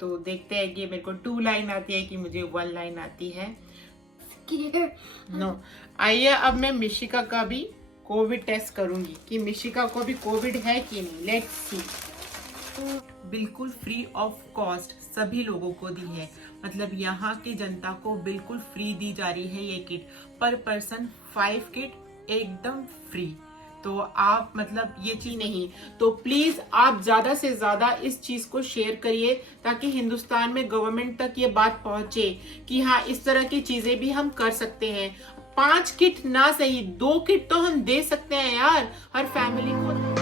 तो देखते हैं कि मेरे को 2 लाइन आती है कि मुझे 1 लाइन आती है। नो, आइए अब मैं मिशिका का भी कोविड टेस्ट करूंगी कि मिशिका को भी कोविड है कि नहीं। Let's see. बिल्कुल फ्री ऑफ कॉस्ट सभी लोगों को दी है, मतलब यहाँ की जनता को बिल्कुल फ्री दी जा रही है ये किट। पर पर्सन 5 किट एकदम फ्री। तो आप मतलब ये चीज नहीं, तो प्लीज आप ज्यादा से ज्यादा इस चीज को शेयर करिए ताकि हिंदुस्तान में गवर्नमेंट तक ये बात पहुंचे कि हाँ इस तरह की चीजें भी हम कर सकते हैं। 5 किट ना सही 2 किट तो हम दे सकते हैं यार हर फैमिली को।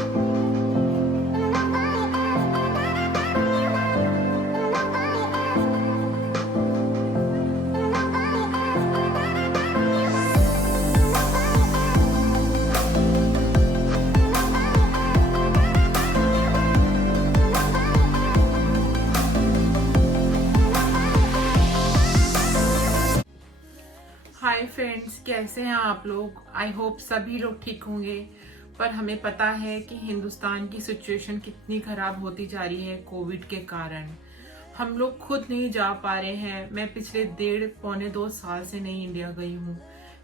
हाय फ्रेंड्स, कैसे हैं आप लोग? आई होप सभी लोग ठीक होंगे। पर हमें पता है कि हिंदुस्तान की सिचुएशन कितनी खराब होती जा रही है कोविड के कारण। हम लोग खुद नहीं जा पा रहे हैं। मैं पिछले 1.5-2 साल से नहीं इंडिया गई हूँ।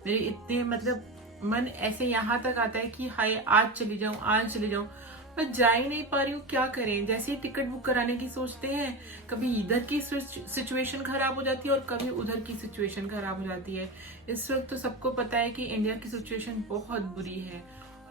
मेरे इतने मतलब मन ऐसे यहाँ तक आता है कि हाय आज चली जाऊं, आज चली जाऊं, पर जा ही नहीं पा रही हूँ। क्या करें? जैसे ही टिकट बुक कराने की सोचते हैं, कभी इधर की सिचुएशन खराब हो जाती है और कभी उधर की सिचुएशन खराब हो जाती है। इस वक्त तो सबको पता है कि इंडिया की सिचुएशन बहुत बुरी है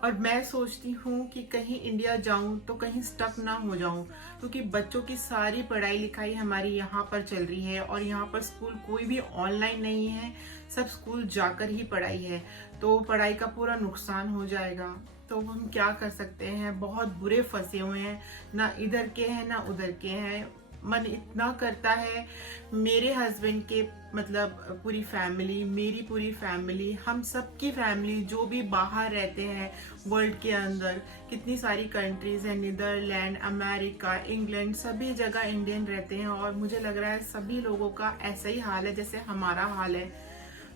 और मैं सोचती हूँ कि कहीं इंडिया जाऊं तो कहीं स्टक ना हो जाऊं, क्योंकि बच्चों की सारी पढ़ाई लिखाई हमारी यहाँ पर चल रही है और यहाँ पर स्कूल कोई भी ऑनलाइन नहीं है, सब स्कूल जाकर ही पढ़ाई है। तो पढ़ाई का पूरा नुकसान हो जाएगा। तो हम क्या कर सकते हैं? बहुत बुरे फंसे हुए हैं, ना इधर के हैं ना उधर के हैं। मन इतना करता है मेरे हस्बैंड के मतलब पूरी फैमिली, मेरी पूरी फैमिली, हम सब की फैमिली जो भी बाहर रहते हैं वर्ल्ड के अंदर, कितनी सारी कंट्रीज हैं, नीदरलैंड, अमेरिका, इंग्लैंड, सभी जगह इंडियन रहते हैं और मुझे लग रहा है सभी लोगों का ऐसा ही हाल है जैसे हमारा हाल है।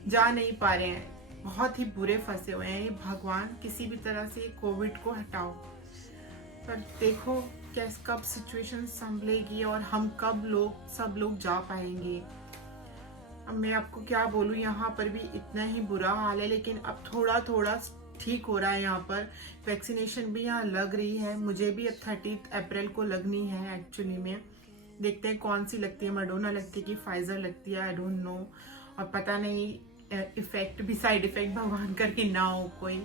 जा नहीं पा रहे हैं, बहुत ही बुरे फंसे हुए हैं। भगवान किसी भी तरह से कोविड को हटाओ। पर देखो कैसे कब सिचुएशन संभलेगी और हम कब सब लोग जा पाएंगे। अब मैं आपको क्या बोलूं, यहाँ पर भी इतना ही बुरा हाल है, लेकिन अब थोड़ा थोड़ा ठीक हो रहा है। यहाँ पर वैक्सीनेशन भी यहाँ लग रही है। मुझे भी अब 30 अप्रैल को लगनी है एक्चुअली में। देखते हैं कौन सी लगती है, मडोना लगती है कि फाइजर लगती है, आई डोंट नो। और पता नहीं इफेक्ट भी, साइड इफेक्ट भगवान करके ना हो कोई।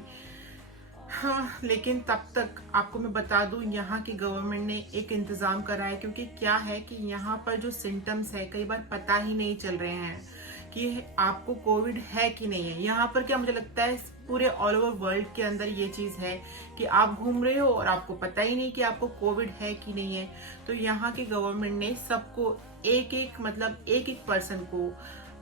हाँ, लेकिन तब तक आपको मैं बता दूं यहाँ की गवर्नमेंट ने एक इंतजाम करा है, क्योंकि क्या है कि यहाँ पर जो सिम्टम्स है कई बार पता ही नहीं चल रहे हैं कि आपको कोविड है कि नहीं है। यहाँ पर क्या मुझे लगता है पूरे ऑल ओवर वर्ल्ड के अंदर ये चीज है कि आप घूम रहे हो और आपको पता ही नहीं कि आपको कोविड है कि नहीं है। तो यहाँ की गवर्नमेंट ने सबको एक एक पर्सन को,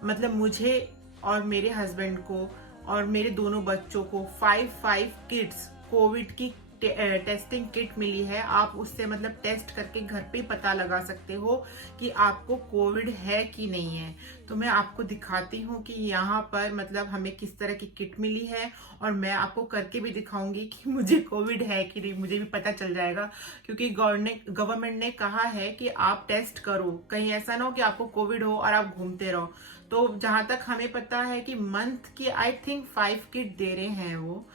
मतलब मुझे और मेरे हस्बैंड को और मेरे दोनों बच्चों को 5 किट्स कोविड की टेस्टिंग किट मिली है। आप उससे मतलब टेस्ट करके घर पे पता लगा सकते हो कि आपको कोविड है कि नहीं है। तो मैं आपको दिखाती हूँ कि यहाँ पर मतलब हमें किस तरह की किट मिली है और मैं आपको करके भी दिखाऊंगी कि मुझे कोविड है कि नहीं, मुझे भी पता चल जाएगा। क्योंकि गवर्नमेंट ने कहा है कि आप टेस्ट करो, कहीं ऐसा ना हो कि आपको कोविड हो और आप घूमते रहो। तो जहां तक हमें पता है कि मंथ की आई थिंक 5 किट दे रहे हैं वो।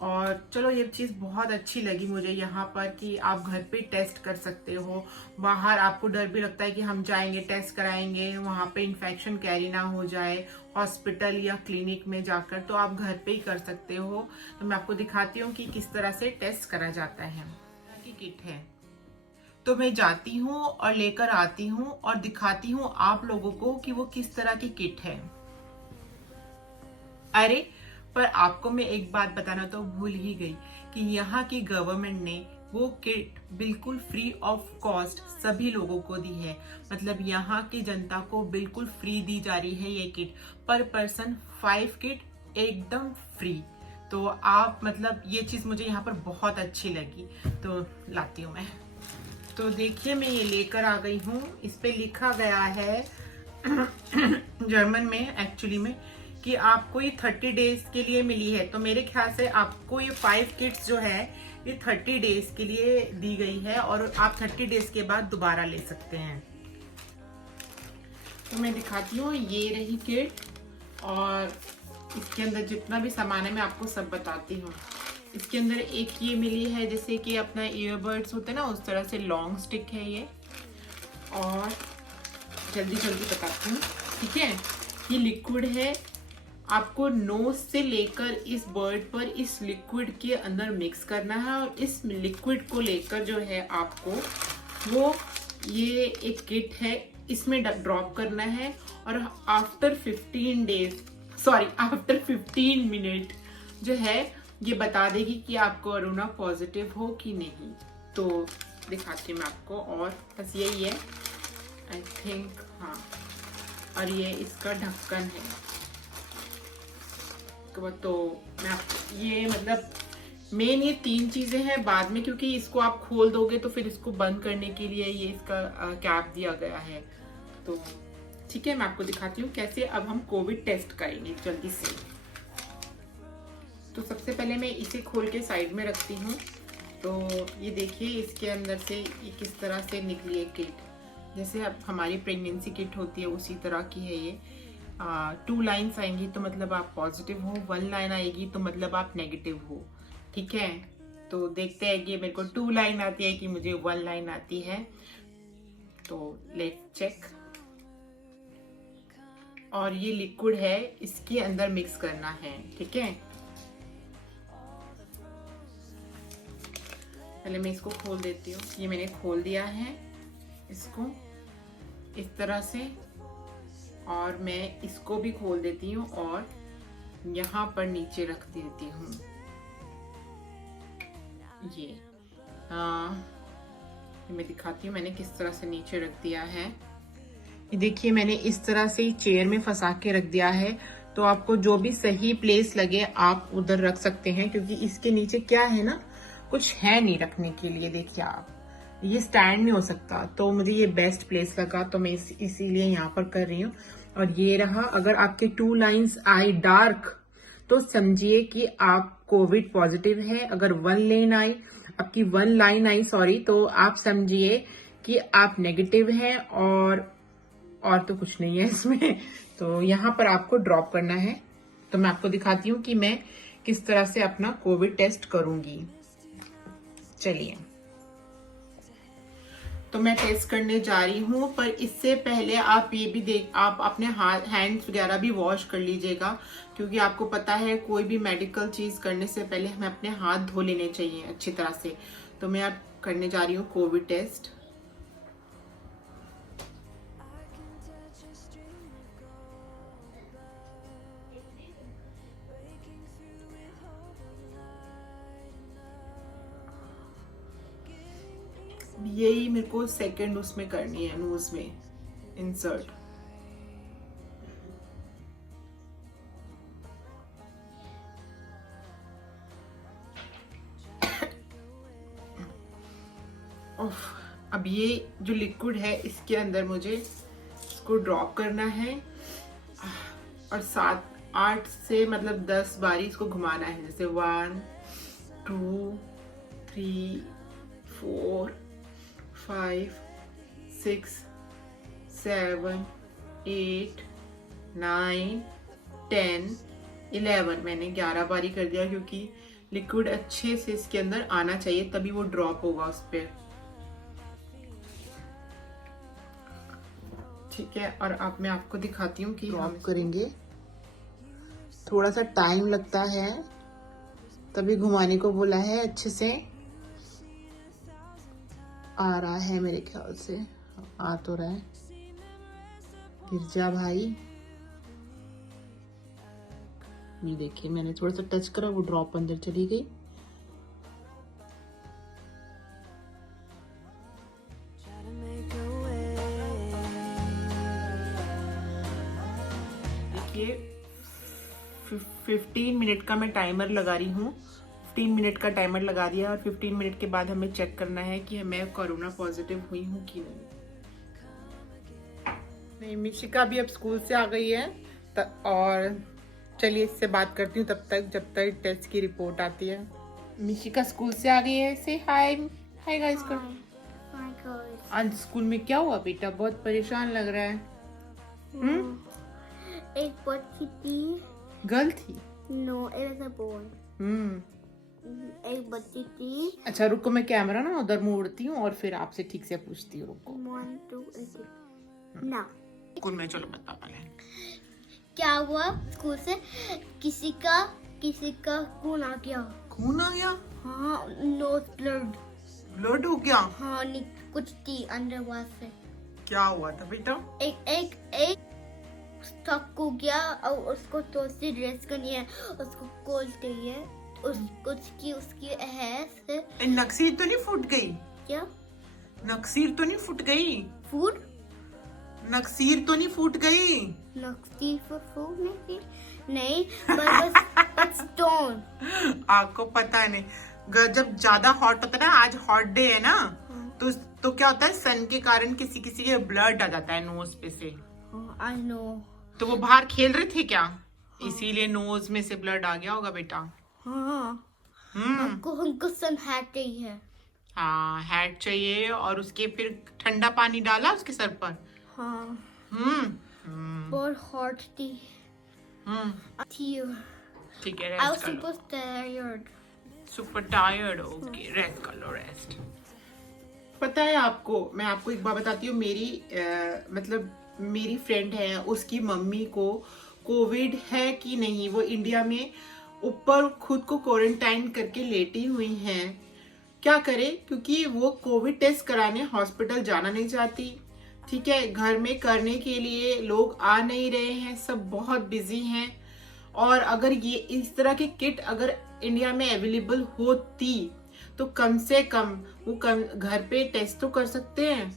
और चलो ये चीज बहुत अच्छी लगी मुझे यहाँ पर कि आप घर पे टेस्ट कर सकते हो। बाहर आपको डर भी लगता है कि हम जाएंगे टेस्ट कराएंगे, वहां पे इन्फेक्शन कैरी ना हो जाए हॉस्पिटल या क्लिनिक में जाकर, तो आप घर पे ही कर सकते हो। तो मैं आपको दिखाती हूँ कि किस तरह से टेस्ट करा जाता है। की किट है तो मैं जाती हूँ और लेकर आती हूँ और दिखाती हूँ आप लोगों को कि वो किस तरह की किट है। अरे पर आपको मैं एक बात बताना तो भूल ही गई कि यहाँ की गवर्नमेंट ने वो किट बिल्कुल फ्री ऑफ कॉस्ट सभी लोगों को दी है। मतलब यहाँ की जनता को बिल्कुल फ्री दी जा रही है ये किट। पर पर्सन 5 किट एकदम फ्री। तो आप मतलब ये चीज मुझे यहाँ पर बहुत अच्छी लगी, तो लाती हूँ मैं। तो देखिए मैं ये लेकर आ गई हूँ। इस पे लिखा गया है जर्मन में एक्चुअली में कि आपको ये 30 डेज के लिए मिली है। तो मेरे ख्याल से आपको ये 5 किट्स जो है ये 30 डेज के लिए दी गई है और आप 30 डेज के बाद दोबारा ले सकते हैं। तो मैं दिखाती हूँ, ये रही किट और इसके अंदर जितना भी सामान है मैं आपको सब बताती हूँ। इसके अंदर एक ये मिली है जैसे कि अपना ईयरबड्स होते हैं ना, उस तरह से लॉन्ग स्टिक है ये। और जल्दी जल्दी बताती हूँ, ठीक है। ये लिक्विड है, आपको नोज से लेकर इस बर्ड पर इस लिक्विड के अंदर मिक्स करना है और इस लिक्विड को लेकर जो है आपको वो ये एक किट है, इसमें ड्रॉप करना है और आफ्टर 15 मिनट जो है ये बता देगी कि आपको कोरोना पॉजिटिव हो कि नहीं। तो दिखाती हूँ मैं आपको, और बस यही है आई थिंक, हाँ। और ये इसका ढक्कन है। तो मैं ये मतलब मेन ये 3 चीजें हैं, बाद में क्योंकि इसको आप खोल दोगे तो फिर इसको बंद करने के लिए ये इसका कैप दिया गया है। तो ठीक है, मैं आपको दिखाती हूँ कैसे अब हम कोविड टेस्ट करेंगे जल्दी से। तो सबसे पहले मैं इसे खोल के साइड में रखती हूँ। तो ये देखिए इसके अंदर से ये किस तरह से निकली है किट, जैसे अब हमारी प्रेगनेंसी किट होती है उसी तरह की है ये। 2 लाइन्स आएंगी तो मतलब आप पॉजिटिव हो, 1 लाइन आएगी तो मतलब आप नेगेटिव हो, ठीक है। तो देखते हैं कि मेरे को 2 लाइन आती है कि मुझे 1 लाइन आती है। तो लेट्स चेक। और ये लिक्विड है, इसके अंदर मिक्स करना है, ठीक है। पहले मैं इसको खोल देती हूँ। ये मैंने खोल दिया है इसको इस तरह से, और मैं इसको भी खोल देती हूँ और यहाँ पर नीचे रख देती हूँ। ये मैं दिखाती हूँ मैंने किस तरह से नीचे रख दिया है। ये देखिए मैंने इस तरह से चेयर में फंसा के रख दिया है। तो आपको जो भी सही प्लेस लगे आप उधर रख सकते हैं, क्योंकि इसके नीचे क्या है ना, कुछ है नहीं रखने के लिए। देखिए आप, ये स्टैंड नहीं हो सकता, तो मुझे ये बेस्ट प्लेस लगा तो मैं इसीलिए यहाँ पर कर रही हूँ। और ये रहा, अगर आपके 2 लाइन्स आई डार्क तो समझिए कि आप कोविड पॉजिटिव है। अगर 1 लाइन आई, आपकी 1 लाइन आई सॉरी, तो आप समझिए कि आप नेगेटिव हैं। और तो कुछ नहीं है इसमें। तो यहाँ पर आपको ड्रॉप करना है। तो मैं आपको दिखाती हूँ कि मैं किस तरह से अपना कोविड टेस्ट करूंगी। चलिए, तो मैं टेस्ट करने जा रही हूँ, पर इससे पहले आप ये भी आप अपने हैंड्स वगैरह भी वॉश कर लीजिएगा, क्योंकि आपको पता है कोई भी मेडिकल चीज करने से पहले हमें अपने हाथ धो लेने चाहिए अच्छी तरह से। तो मैं अब करने जा रही हूँ कोविड टेस्ट। यही मेरे को सेकंड उसमें करनी है, नोज में इंसर्ट। अब ये जो लिक्विड है इसके अंदर मुझे इसको ड्रॉप करना है और 7-8 से मतलब 10 बारी इसको घुमाना है, जैसे 1 2 3 4 5 6 7 8 9 10 11। मैंने 11 बारी कर दिया, क्योंकि लिक्विड अच्छे से इसके अंदर आना चाहिए तभी वो ड्रॉप होगा उस पर, ठीक है। और अब मैं आपको दिखाती हूँ कि हम करेंगे। थोड़ा सा टाइम लगता है, तभी घुमाने को बोला है। अच्छे से आ रहा है मेरे ख्याल से, आ तो रहा है। गिर जा भाई। ये देखिए मैंने थोड़ा सा टच करा, वो ड्रॉप अंदर चली गई। देखिए 15 मिनट का मैं टाइमर लगा रही हूँ। 15 मिनट का टाइमर लगा दिया और 15 मिनट के बाद हमें चेक करना है कि मैं कोरोना पॉजिटिव हुई हूँ कि नहीं। मिशिका भी अब स्कूल से आ गई है और चलिए इससे बात करती हूँ तब तक, जब तक टेस्ट की रिपोर्ट आती है। मिशिका स्कूल से आ गई है। से हाय हाय गाइस कर। आज स्कूल में क्या हुआ बेटा? बहुत परेशान लग रहा है। एक बच्ची थी। गर्ल थी? No, it was a boy. एक बच्ची थी। अच्छा रुको, मैं कैमरा ना उधर मोड़ती हूँ और फिर आपसे ठीक से पूछती हूँ। रुको। 1 2 ना। स्कूल में चलो बता पहले। क्या हुआ स्कूल से? किसी का खून आ गया। खून आ गया? हाँ, नोज ब्लड। ब्लड हो गया? हाँ, कुछ थी अंदर वहाँ से। क्या हुआ था बेटा? एक स्टक हो गया और उसको तो से ड्रेस करनी है, उसको कोल्ड चाहिए। उसकी है। नक्सीर तो नहीं फूट गई? क्या? नक्सीर तो नहीं फूट गई? फूड? नक्सीर तो नहीं फूट गई? नक्सीर फॉर फूड नहीं, बस स्टोन। आपको पता नहीं, जब ज्यादा हॉट होता है ना, आज हॉट डे है ना, तो क्या होता है, सन के कारण किसी किसी के ब्लड आ जाता है नोज पे से। I know. तो वो बाहर खेल रहे थे क्या? इसीलिए नोज में से ब्लड आ गया होगा बेटा। हाँ। हमको सन हैट चाहिए। हाँ, हैट चाहिए और उसके फिर ठंडा पानी डाला उसके सर पर। हाँ। बहुत हॉट थी। ठीक है, I was रेस्ट कर लो। super tired. Super tired, okay, rest कर लो, रेस्ट। पता है आपको, मैं आपको एक बात बताती हूँ। मतलब मेरी फ्रेंड है, उसकी मम्मी को कोविड है कि नहीं, वो इंडिया में ऊपर खुद को क्वारंटाइन करके लेटी हुई हैं। क्या करे, क्योंकि वो कोविड टेस्ट कराने हॉस्पिटल जाना नहीं चाहती। ठीक है, घर में करने के लिए लोग आ नहीं रहे हैं, सब बहुत बिजी हैं। और अगर ये इस तरह की किट अगर इंडिया में अवेलेबल होती तो कम से कम वो घर पे टेस्ट तो कर सकते हैं।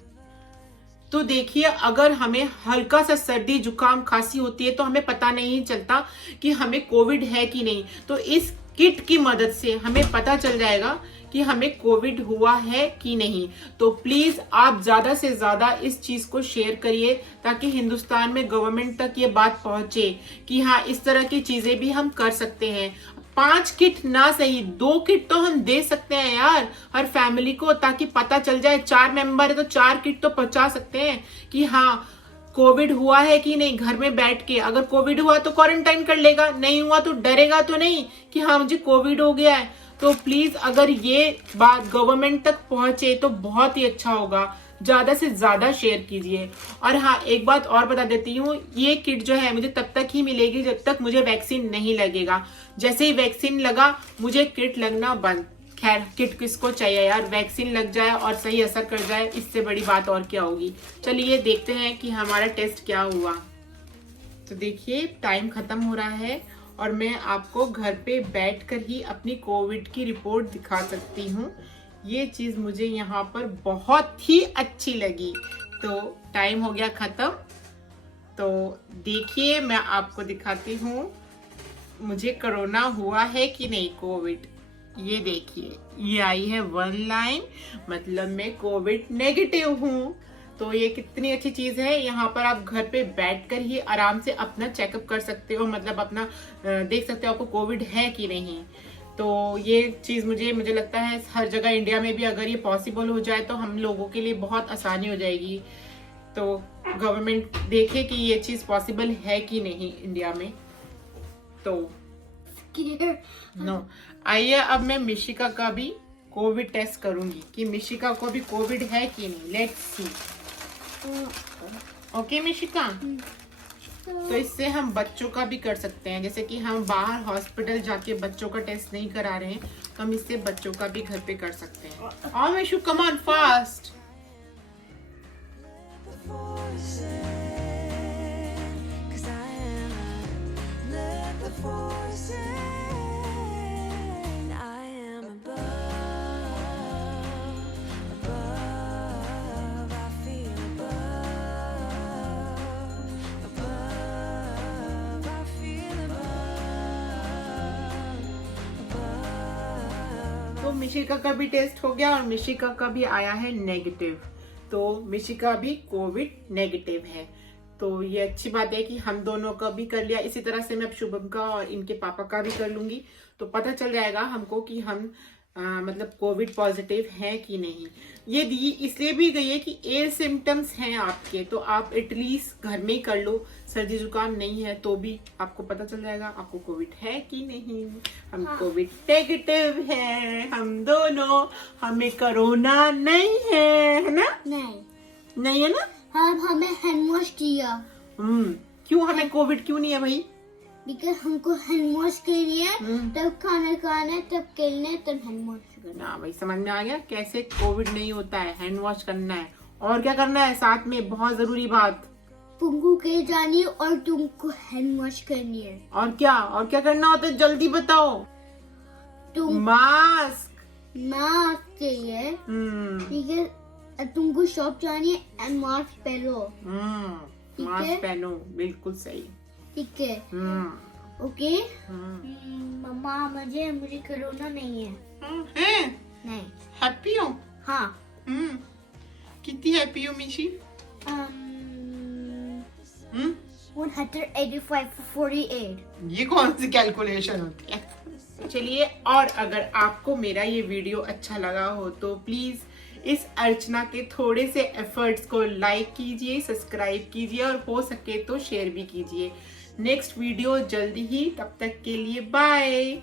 तो देखिए, अगर हमें हल्का सा सर्दी जुकाम खांसी होती है तो हमें पता नहीं चलता कि हमें कोविड है कि नहीं। तो इस किट की मदद से हमें पता चल जाएगा कि हमें कोविड हुआ है कि नहीं। तो प्लीज आप ज्यादा से ज्यादा इस चीज को शेयर करिए ताकि हिंदुस्तान में गवर्नमेंट तक ये बात पहुंचे कि हाँ, इस तरह की चीजें भी हम कर सकते हैं। 5 किट ना सही, 2 किट तो हम दे सकते हैं यार हर फैमिली को, ताकि पता चल जाए। 4 मेंबर है तो 4 किट तो पहुंचा सकते हैं कि हाँ कोविड हुआ है कि नहीं। घर में बैठ के अगर कोविड हुआ तो क्वारंटाइन कर लेगा, नहीं हुआ तो डरेगा तो नहीं कि हाँ मुझे कोविड हो गया है। तो प्लीज अगर ये बात गवर्नमेंट तक पहुंचे तो बहुत ही अच्छा होगा, ज्यादा से ज्यादा शेयर कीजिए। और हाँ, एक बात और बता देती हूँ, ये किट जो है मुझे तब तक ही मिलेगी जब तक मुझे वैक्सीन नहीं लगेगा। जैसे ही वैक्सीन लगा मुझे किट लगना बंद। खैर, किट किसको चाहिए यार, वैक्सीन लग जाए और सही असर कर जाए, इससे बड़ी बात और क्या होगी। चलिए देखते हैं कि हमारा टेस्ट क्या हुआ। तो देखिए, टाइम खत्म हो रहा है और मैं आपको घर पे बैठकर ही अपनी कोविड की रिपोर्ट दिखा सकती हूँ। ये चीज मुझे यहाँ पर बहुत ही अच्छी लगी। तो टाइम हो गया खत्म। तो देखिए, मैं आपको दिखाती हूँ मुझे कोरोना हुआ है कि नहीं, कोविड। ये देखिए, ये आई है 1 लाइन, मतलब मैं कोविड नेगेटिव हूँ। तो ये कितनी अच्छी चीज है। यहाँ पर आप घर पे बैठकर ही आराम से अपना चेकअप कर सकते हो, मतलब अपना देख सकते हो आपको कोविड है कि नहीं। तो ये चीज मुझे लगता है हर जगह इंडिया में भी अगर ये पॉसिबल हो जाए तो हम लोगों के लिए बहुत आसानी हो जाएगी। तो गवर्नमेंट देखे कि ये चीज पॉसिबल है कि नहीं इंडिया में। तो नो, आइए अब मैं मिशिका का भी कोविड टेस्ट करूंगी कि मिशिका को भी कोविड है कि नहीं। Let's see. ओके मिशिका, तो इससे हम बच्चों का भी कर सकते हैं। जैसे कि हम बाहर हॉस्पिटल जाके बच्चों का टेस्ट नहीं करा रहे हैं, तो हम इससे बच्चों का भी घर पे कर सकते हैं। और मिशु, कम ऑन फास्ट। तो मिशिका का भी टेस्ट हो गया और मिशिका का भी आया है नेगेटिव। तो मिशिका भी कोविड नेगेटिव है। तो ये अच्छी बात है कि हम दोनों का भी कर लिया। इसी तरह से मैं शुभम का और इनके पापा का भी कर लूंगी, तो पता चल जाएगा हमको कि हम मतलब कोविड पॉजिटिव है कि नहीं। ये दी इसलिए भी गई है कि ए सिम्टम्स हैं आपके तो आप एटलीस्ट घर में ही कर लो, सर्दी जुकाम नहीं है तो भी आपको पता चल जाएगा आपको कोविड है कि नहीं। हम कोविड नेगेटिव है हम दोनों, हमें कोरोना नहीं है ना? नहीं है ना? हमें हैंड वॉश किया। क्यों हमें कोविड क्यों नहीं है भाई? बिकॉज हमको हैंड वॉश करिए, तब खाना खाना, तब खेलने, तब हैंड वॉश करना। ना भाई, समझ में आ गया कैसे कोविड नहीं होता है। हैंड वॉश करना है और क्या करना है साथ में, बहुत जरूरी बात, तुमको कहीं जानी है और तुमको हैंड वॉश करनी है। और क्या करना होता है जल्दी बताओ। तुम मास्क चाहिए, ठीक है? तुमको शॉप जानी है एंड मास्क पहनो। मास्क पहनो, बिल्कुल सही। ठीक है, ओके। मम्मा मुझे कोरोना नहीं है। नहीं। हैप्पी हो? हाँ। कितनी हैप्पी हो मिशी? 185/48। ये कौन सी कैलकुलेशन होती है? चलिए, और अगर आपको मेरा ये वीडियो अच्छा लगा हो तो प्लीज इस अर्चना के थोड़े से एफर्ट्स को लाइक कीजिए, सब्सक्राइब कीजिए और हो सके तो शेयर भी कीजिए। नेक्स्ट वीडियो जल्दी ही, तब तक के लिए बाय।